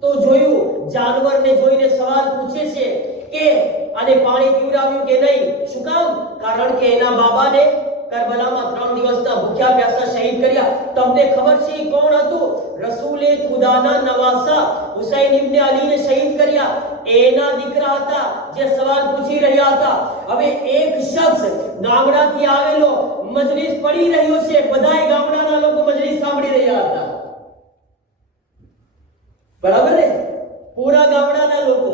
તો જોયું જાનવરને જોઈને સવાલ પૂછે છે કે આને પાણી પીવડાવ્યું કે નહીં? શું કામ? કારણ કે એના બાબાને કરબલામાં 3 દિવસના ભૂખ્યા પ્યાસા શહીદ કર્યા. તમને ખબર છે ઈ કોણ હતું? રસૂલે ખુદાના નવાસા હુસૈન ઇબ્ન અલીને શહીદ કર્યા. એના દીકરા હતા જે સવાલ પૂછી રહ્યા હતા. હવે એક શખ્સ ગામડાથી આવેલો મજલિસ પડી રહ્યો છે, બધાય ગામડાના લોકો મજલિસ સાંભળી રહ્યા હતા, બરાબર ને? પૂરા ગામડાના લોકો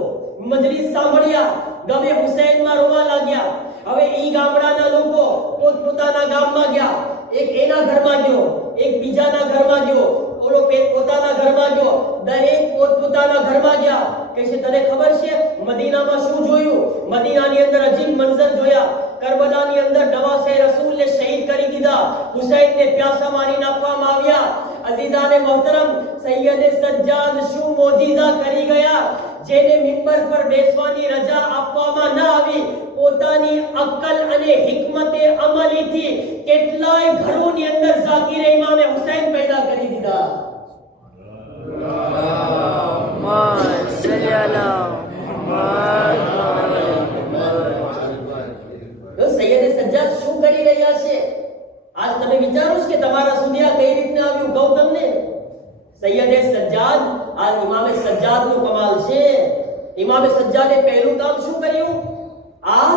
મજલિસ સાંભળ્યા, ગમે હુસૈનમાં રોવા લાગ્યા. હવે ઈ ગામડાના લોકો પોતપોતાના ગામમાં ગયા. એક એના ઘરમાં ગયો, એક બીજાના ઘરમાં ગયો, ઓલો પોતાના ઘરમાં ગયો, દરેક પોતપોતાના ઘરમાં ગયા. કે છે તને ખબર છે મદીનામાં શું જોયું? મદીનાની અંદર અજીબ મંઝર જોયા. કરબલાની અંદર નવાસે રસૂલને શહીદ કરી દીધા, હુસૈનને પ્યાસા મારી નાખવામાં આવ્યા. અઝીઝાને મોહતરમ, સૈયદે સજ્જાદ શું મોજીઝા કરી ગયા, જેને મિંબર પર બેસવાની રજા આપવામાં ન આવી. પોતાની અક્કલ અને હિકમતે અમલીથી કેટલાય ઘરોની અંદર ઝાકીરે ઇમામે હુસૈન પેદા કરી દીધા. સૈયદે સજ્જાદ શું કરી રહ્યા છે? આજ તમે વિચારો કે તમારા સુધી આ કઈ રીતના આવ્યું? કહું તમને, સૈયદે સજ્જાદ, આ ઇમામે સજ્જાદનું કમાલ છે. ઇમામે સજ્જાદે પહેલું કામ શું કર્યું? આ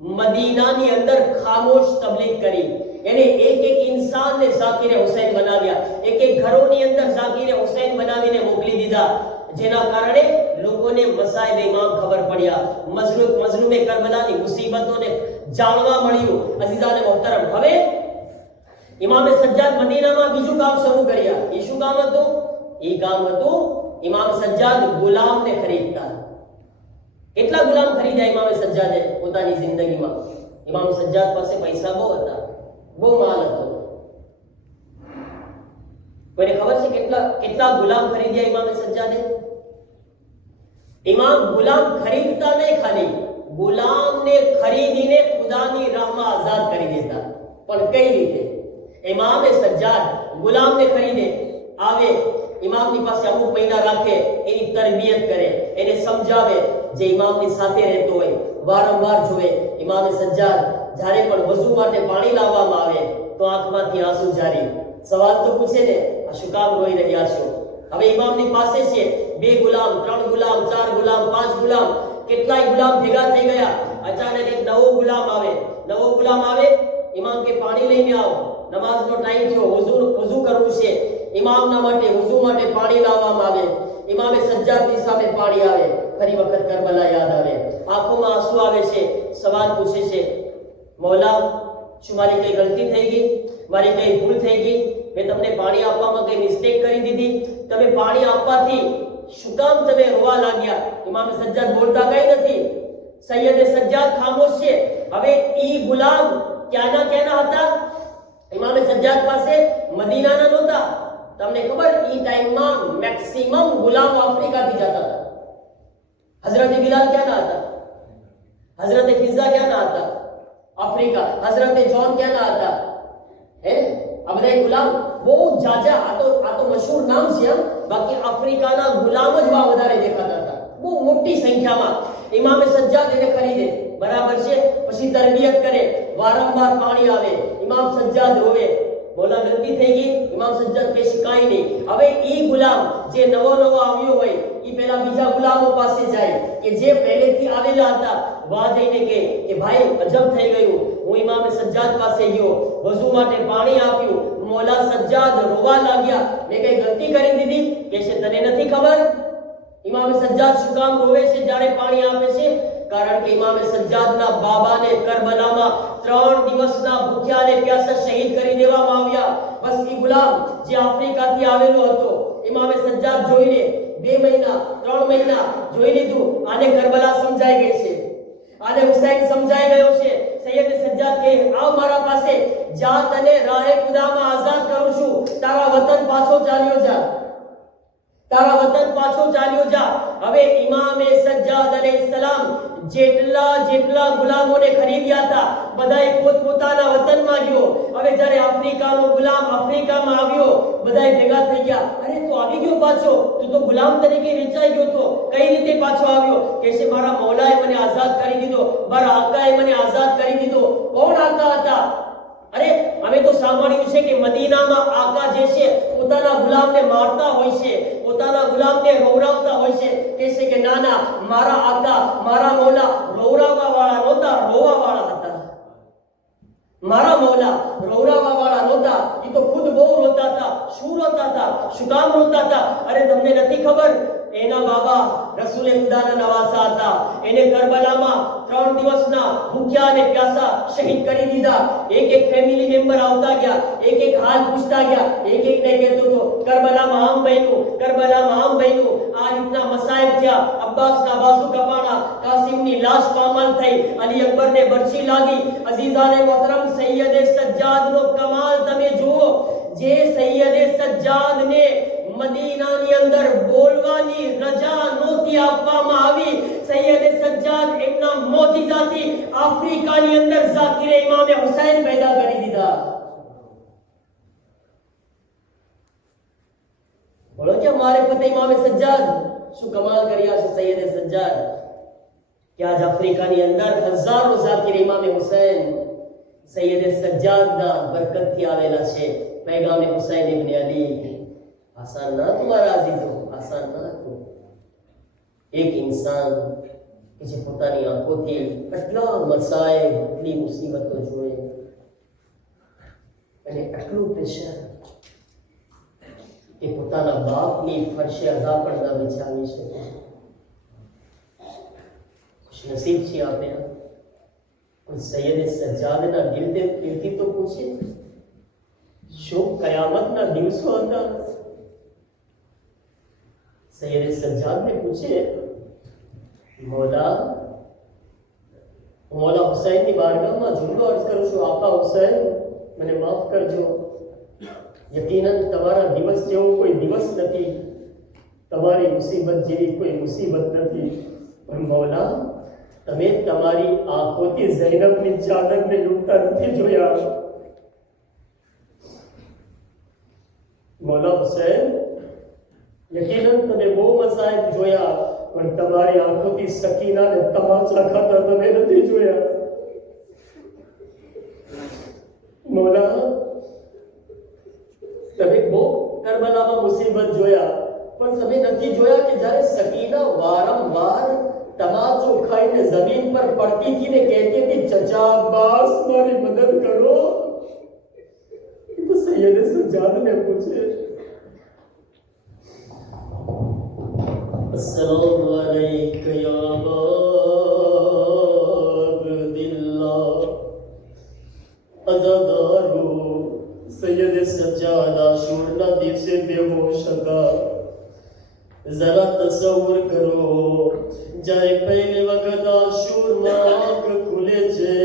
મદીનાની અંદર ખામોશ તબલીગ કરી. એને એક એક ઇન્સાનને ઝાકીરે હુસૈન બનાવ્યા, એક એક ઘરોની અંદર ઝાકીરે હુસૈન બનાવીને મોકલી દીધા. જેના કારણે લોકોને મસાઈબ ઇમામ ખબર પડ્યા, મઝલૂમે કરબલાની મુસીબતોને જાણવા મળ્યું. અઝીઝાને મોહતરમ, હવે ઇમામે સજ્જાદ મદીનામાં બીજું કામ શરૂ કર્યા. એ શું કામ હતું? એ કામ હતું ઇમામ સજ્જાદ ગુલામને ખરીદતા. કેટલા ગુલામ ખરીદ્યા ઇમામે સજ્જાદે પોતાની જિંદગીમાં? ઇમામ સજ્જાદ પાસે પૈસા બહુ હતા, બહુ માલ હતો. કોઈને ખબર છે કેટલા ગુલામ ખરીદ્યા ઇમામે સજ્જાદે? ઇમામ ગુલામ ખરીદતા નહીં, ખાલી ગુલામને ખરીદીને ખુદાની રાહમાં આઝાદ કરી દેતા. પણ કઈ રીતે? ઇમામે સજ્જાદ ગુલામને ખરીદે, આવે ઇમામની પાસે અમુક મહિના રાખે, એની તરબિયત કરે, એને સમજાવે. જે ઇમામની સાથે રહેતો હોય, વારંવાર જોવે. ઇમામે સજ્જાદ જ્યારે પણ વઝુ માટે પાણી લાવવામાં આવે તો આંખમાંથી આંસુ જારી. સવાલ તો પૂછે ને, આ શું કામ રોઈ રહ્યા છો? હવે ઇમામની પાસે છે 2 ગુલામ, 3 ગુલામ, 4 ગુલામ, 5 ગુલામ, કેટલાય ગુલામ ભેગા થઈ ગયા. અચાનક એક નવો ગુલામ આવે. ઇમામ કે પાણી લઈને આવો, નમાઝનો ટાઈમ થયો, wuzu કરવું છે, ઇમામના માટે wuzu માટે પાણી લાવવામાં આવે, ઇમામે સજ્જાદની સામે પાણી આવે, ફરી વખત કરબલા યાદ આવે, આંખોમાં આંસુ આવે છે, સવાલ પૂછે છે, મૌલા શું મારી કઈ ગલતી થઈ ગઈ, મારી કઈ ભૂલ થઈ ગઈ, મેં તમને પાણી આપવામાં કઈ મિસ્ટેક કરી દીધી, તમે પાણી આપવાથી શું કામ તમે રોવા લાગ્યા? ઇમામ સજ્જાદ બોલતા કઈ નથી, સૈયદ સજ્જાદ ખામોશ છે। હવે ઈ ગુલામ ક્યાંના હતા? ઇમામ સજ્જાદ પાસે મદીનાના નહોતા। તમને ખબર ઈ ટાઈમમાં મેક્સિમમ ગુલામ આફ્રિકાથી જતા હતા। હઝરત બિલાલ ક્યાંના હતા? હઝરત ફિઝા ક્યાંના હતા? આફ્રિકા। હઝરત જોન ક્યાંના હતા? હે આ બધા ગુલામ બહુ જાજા, આ તો મશહૂર નામ છે, બાકી આફ્રિકાના ગુલામ જ વધારે દેખાતા હતા, બહુ મોટી સંખ્યામાં। ઇમામે સજ્જાદ એને ખરીદે, બરાબર છે, પછી તરબિયત કરે, વારંવાર પાણી આવે, ઇમામ સજ્જાદ રોવે, મોલા ગલતી થઈ ગઈ, ઇમામ સજ્જાદ કે શિકાય નહીં। હવે ઈ ગુલામ જે નવો આવ્યો હોય ઈ પહેલા બીજા ગુલામો પાસે જાય કે જે પહેલેથી આવેલા હતા, વા જઈને કે ભાઈ અજબ થઈ ગયું, હું ઇમામ સજ્જાદ પાસે ગયો, વઝુ માટે પાણી આપ્યું, મોલા સજ્જાદ રોવા લાગ્યા, મેં કઈ ગલતી કરી દીધી? કે છે તને નથી ખબર ઇમામ સજ્જાદ શું કામ રોવે છે જ્યારે પાણી આપે છે? કારણ કે ઇમામ સજ્જાદના બાબાને કરબલામાં 3 દિવસના ભૂખ્યા અને પ્યાસા શહીદ કરી દેવામાં આવ્યા। બસ ઈ ગુલામ જે આફ્રિકાથી આવેલો હતો, ઇમામ સજ્જાદ જોઈને 2 મહિના 3 મહિના જોઈ લીધું, આને કરબલા સમજાઈ ગઈ છે, આને હુસૈન સમજાઈ ગયો છે। સૈયદ સજ્જાદ કે આવ મારા પાસે, જા તને રાહે ખુદામાં આઝાદ કરું છું, તારા વતન પાછો ચાલ્યો જા, તારા વતન પાછો ચાલ્યો જા। હવે ઇમામે સજ્જાદ અલૈહિસ્સલામ જેટલા ગુલામોને ખરીદ્યા હતા બધાય પોતપોતાના વતનમાં ગયો। હવે જ્યારે આફ્રિકાનો ગુલામ આફ્રિકામાં આવ્યો, બધાય ભેગા થઈ ગયા, અરે તું આવી ગયો પાછો, તું તો ગુલામ તરીકે વેચાઈ ગયો તો, કઈ રીતે પાછો આવ્યો? કે છે મારા મૌલાએ મને આઝાદ કરી દીધો, મારા આકાએ મને આઝાદ કરી દીધો। કોણ આકા હતા? અરે અમે તો સાંભળ્યું છે કે મદીનામાં આકા જે છે પોતાના ગુલામને મારતા હોય છે, પોતાના ગુલામને રોવરાવતા હોય છે। કહે છે કે ના ના, મારા આકા મારા મૌલા રોવરાવવા વાળા નહોતા, રોવા વાળા હતા। મારા મૌલા રોવરાવવા વાળા નહોતા, એ તો ખુદ બહુ રોતા હતા। શું રોતા હતા? શું કામ રોતા હતા? અરે તમને નથી ખબર, એના બાબા રસૂલે ખુદાના નવાસા હતા, એને કરબલામાં 3 દિવસના ભૂખ્યા અને પ્યાસા શહીદ કરી દીધા। એક ફેમિલી મેમ્બર આવતા ગયા, એક હાલ પૂછતા ગયા, એકને કહેતો તો કરબલામાં આમ બન્યું, કરબલામાં આમ બન્યું, આ રીતના મસાઈબ થયા, અબ્બાસના બાજુ કપાણા, કાસિમની લાશ પામાલ થઈ, અલી અકબરને બરછી લાગી। અઝીઝાને મોહતરમ સૈયદે સજ્જાદનો કમાલ તમે જુઓ, જે સૈયદે સજ્જાદને મદીનાની અંદર બોલવાની રજા નહોતી આપવામાં આવી, સૈયદે સજ્જાદ એમના મોજીઝાથી આફ્રિકાની અંદર ઝાકિરે ઇમામે હુસૈન પેદા કરી દીધા। બોલો કે મારે ફતે ઇમામે સજ્જાદ શું કમાલ કર્યા છે સૈયદે સજ્જાદ, કે આજ આફ્રિકાની અંદર હજારો ઝાકિરે ઇમામે હુસૈન સૈયદે સજ્જાદના બરકતથી આવેલા છે। પૈગામે હુસૈન ઇબ્ન અલી आसान ना तुम्हारा अजीजों, आसान ना तो एक इंसान કે જે પોતાની આંખોથી આટલા મસાઈબ, આટલી મુસીબતો જોઈ અને આટલું પ્રેશર કે પોતાના બાપની ફરશે અઝા પણ ન વિચારી શકે। ખુશનસીબ છીએ આપણે। કોઈ સૈયદ સજ્જાદના દિલથી તો પૂછે, શું કયામતના દિવસો હતા? सैयद सज्जाद ने पूछे, मौला हुसैन की बारगाह में जुमलो अर्ज करूं छुं, आका हुसैन મને માફ કરજો, યકીનન તમારા દિવસ જેવો કોઈ દિવસ નથી, તમારી મુસીબત જેવી કોઈ મુસીબત નથી, પણ મૌલા તમે તમારી આંખોથી ઝૈનબની ચાદરને લૂંટતા નથી જોયા। મૌલા હુસૈન यकीनन तमे बो मसाइब जोया, पण तमारी आंखोथी सकीनाने तमाचा खाता तमे नथी जोया। मौला तमे बो करबलामां मुसीबत जोया, पण तमे नथी जोया कि जारे सकीना वारंवार तमाचो खाईने जमीन पर पड़ती थी ने कहती थी चचा अब्बास मारी मदद करो, सैयद सज्जाद ने पूछे, अस्सलाम अलैका या अबा अब्दिल्लाह। अज़ादारो सैयद सज्जाद आशूर दिल से बेहोश था। जरा तस्वर करो जाए पहले वक्त आशूर नाक खुले छे,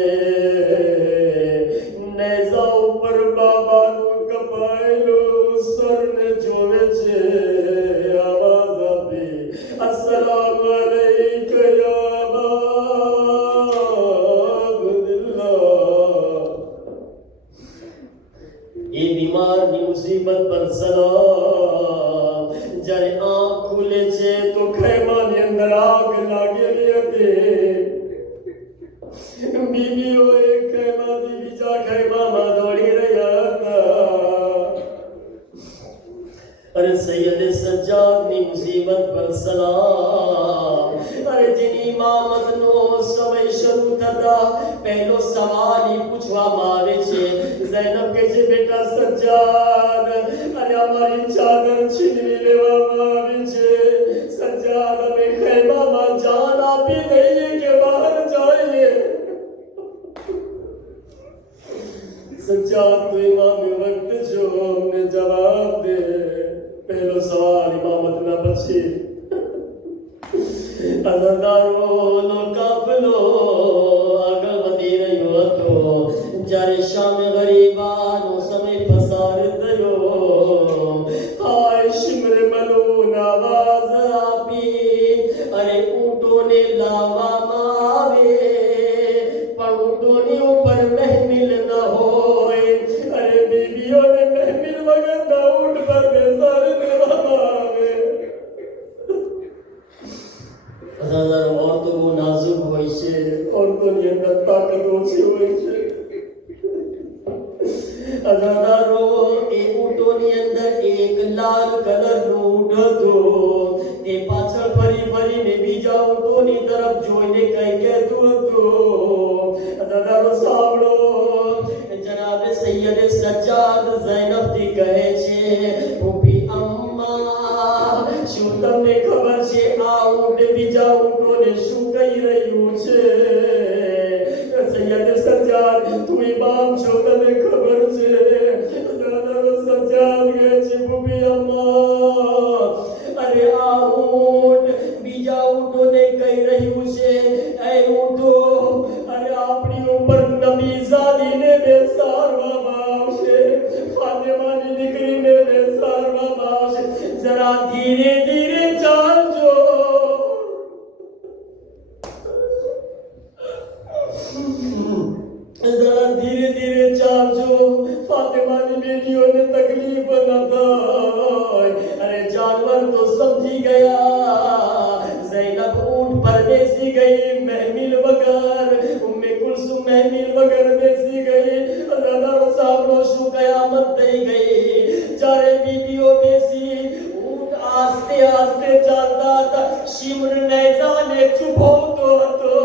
नेजा ऊपर बाबा नु कपायलो सर ने जोवे छे, आवाज आपी अस्सलाम अलैका या अबा अब्दिल्लाह। ये बीमार की मुसीबत पर सलाम। जरे आँख खुले छे तो खैमा ने अंदर आग लागेली हती। बीबीओ एक खैमा थी बीजा खैमामां दौड़ी રહ્યા હતા। अरे सैयद सज्जाद ની મુસીબત પર સલામ। अरे जिनी इमामत નો સમય શરૂ થતા પહેલો સવાલ ઈ પૂછવામાં આવે છે। ज़ैनब કહે છે, બેટા સજ્જાદ, અરે અમારી ચાદર છીનવી લેવામાં આવી છે। સજ્જાદ, અમે ખૈમામાં જાન આપી દઈએ કે બહાર જઈએ? सज्जाद तो इमाम वक्त जो हमने जवाब दे। पहलो सवाल इमामत ना बची। अज़ादारो नो काफलो आगे वधी રહ્યો હતો। જ્યારે શામ ગરીબાનો સમય પસાર થયો, હાય શિમર મલૂન આવાજ આપી, અરે ઊંટોને લાવવામાં આવે પણ ઊંટોની ઉપર મહેમિલ ન હોય। અરે બીબીઓને મહેમિલ વગરના ઊંટ પર બેસાડી દેવામાં આવે। અઝાદાર औरतो બહુ નાજુક હોય છે, औरतोની અંદર તાકાત ઓછી હોય છે। અઝાદારો એ ઊંટોની અંદર એક લાલ કલરનું ઊંટ હતું। એ પાછળ ફરી ફરીને બીજા ઊંટોની તરફ જોઈને કઈ કહેતું હતું। અઝાદારો સાંભળો, જનાબ સૈયદ સજ્જાદ ઝૈનબ થી કહે છે, ફૂફી અમ્મા, શું તમને ખબર છે આ ઊંટ બીજા ઊંટોને શું કહી રહ્યું છે? સૈયદ સજ્જાદ, તું ઇમામ છો, તને ખબર છે? સજ્જાદ કહે છે, ફૂફી અમ્મા, અરે આ ઊંટ બીજા ઊંટોને કહી રહ્યું છે, એ ઊંટો, અરે આપણી ઉપર નબીઝાદીને બેસાડવામાં આવશે, ફાતિમાની દીકરીને બેસાડવામાં આવશે। જરા ધીરે ધીરે ચાલજો। जरा धीरे धीरे चालजो, फातिमानी बेटियों ने तकलीफ न થાય। अरे जानवर तो समझी गया। ज़ैनब ऊंट पर बेसी गई महमिल वगर, उम्मे कुलसुम महमिल वगर बेसी गई। अज़ादारो सामनो શું કયામત થઈ ગઈ। ચારે બીબીઓ બેસી ઊંટ આસ્તે આસ્તે ચાલતા હતા। શિમર નેઝાને ચૂભવતો હતો।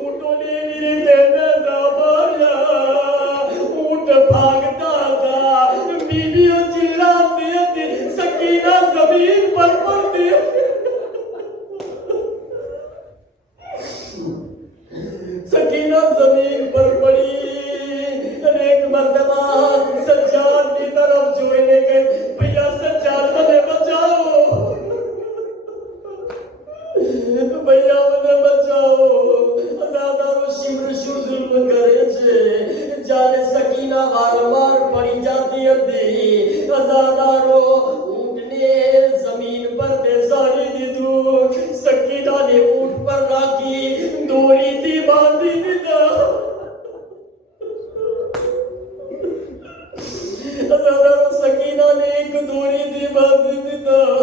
ઊંટોને એવી રીતે નેઝા માર્યા, ઊંટ ભાગતા હતા। બીબીઓ ચિલ્લાતી હતી, સકીના જમીન પર પડતી હતી। સકીના જમીન પર પડી અને એક મર્તબા સજ્જાદની તરફ જોઈને કહે, ભૈયા સજ્જાદ, મને બચાવો, ભૈયા મને બચાવો। અઝાદારો શિમર શું જુલ્મ કરે છે। જ્યારે સકીના વારંવાર પડી જાતી હતી, અઝાદારો ઊંટને જમીન પર બેસાડી દીધું। સકીનાને ઊંટ પર રાખી દોરીથી બાંધી દીધા। અઝાદારો સકીનાને એક દોરીથી બાંધી દીધા।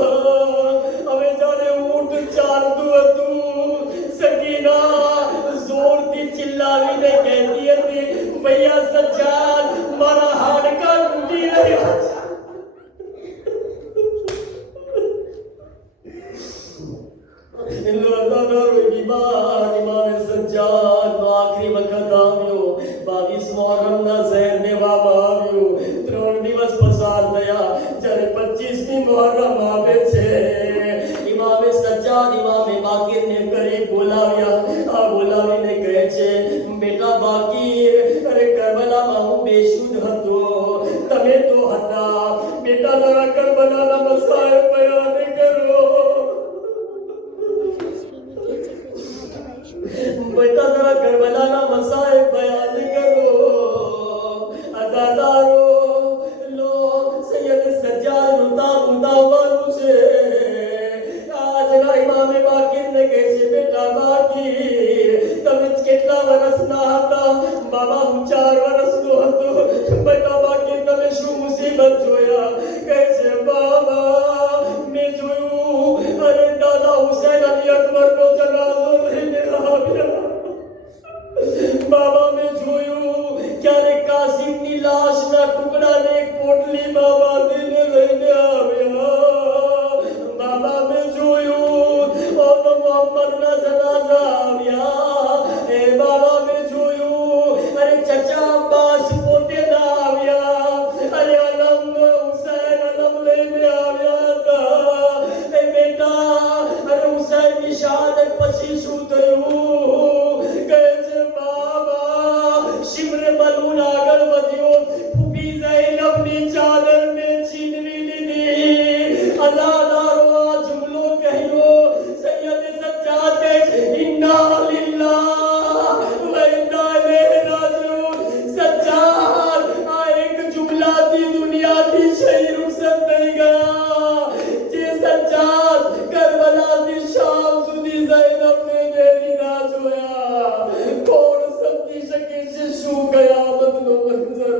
હવે જ્યારે ઊંટ ચાલતું હતું, સકીના જોરથી ચિલ્લાવીને કહેતી હતી, ભૈયા સજ્જાદ, મારા હાડકા તૂટી રહ્યા છે। અઝાદારો બીમાર ઇમામ સજ્જાદનો આખરી વખત આવ્યો। 22 મુહર્રમના ઝહેર લેવામાં આવ્યો। 3 દિવસ બાબા હું 4 વર્ષનો હતો બેટા બાકી તમે શું મુસીબત જોયા કહે છે બાબા મેં જોયું અરે દાદા હુસૈન અલી અકબરનો જનાઝો લઈને આવ્યા બાબા મેં જોયું ક્યારે કાસિમની લાશના ટુકડાને એક પોટલીમાં બાંધીને લઈને આવ્યા બાબા મેં જોયું મોહમ્મદના જનાઝા આવ્યા એ બાબા મેં જોયું અરે ચચા અબ્બાસ પોતે ના આવ્યા અરે અલમ હુસૈન અલમ લઈને આવ્યા હતા એ બેટા અરે હુસૈનની શહાદત પછી શું થયું કહે છે બાબા શિમર મલૂન આગળ વધ્યો ફૂફી ઝૈનબની ચાદરને છીનવી લીધી અઝાદારો આ જુમલો કહ્યો સૈયદ સજ્જાદ કહે ઇન્ના લિલ્લાહ વ ઇન્ના ઇલૈહિ રાજિઉન સજ્જાદ આ એક જુમલાથી દુનિયાથી શહી રૂખસત થઈ ગયા જે સજ્જાદ કરબલાથી શામ સુધી ઝૈનબને મેરી ના જોયા કોણ સમજી શકે છે શું કયામતનો મંઝર